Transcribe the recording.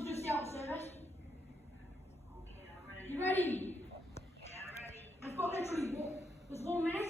will just the out service. Okay, I'm ready. You ready? Yeah, I'm ready. I've got literally there's 1 minute.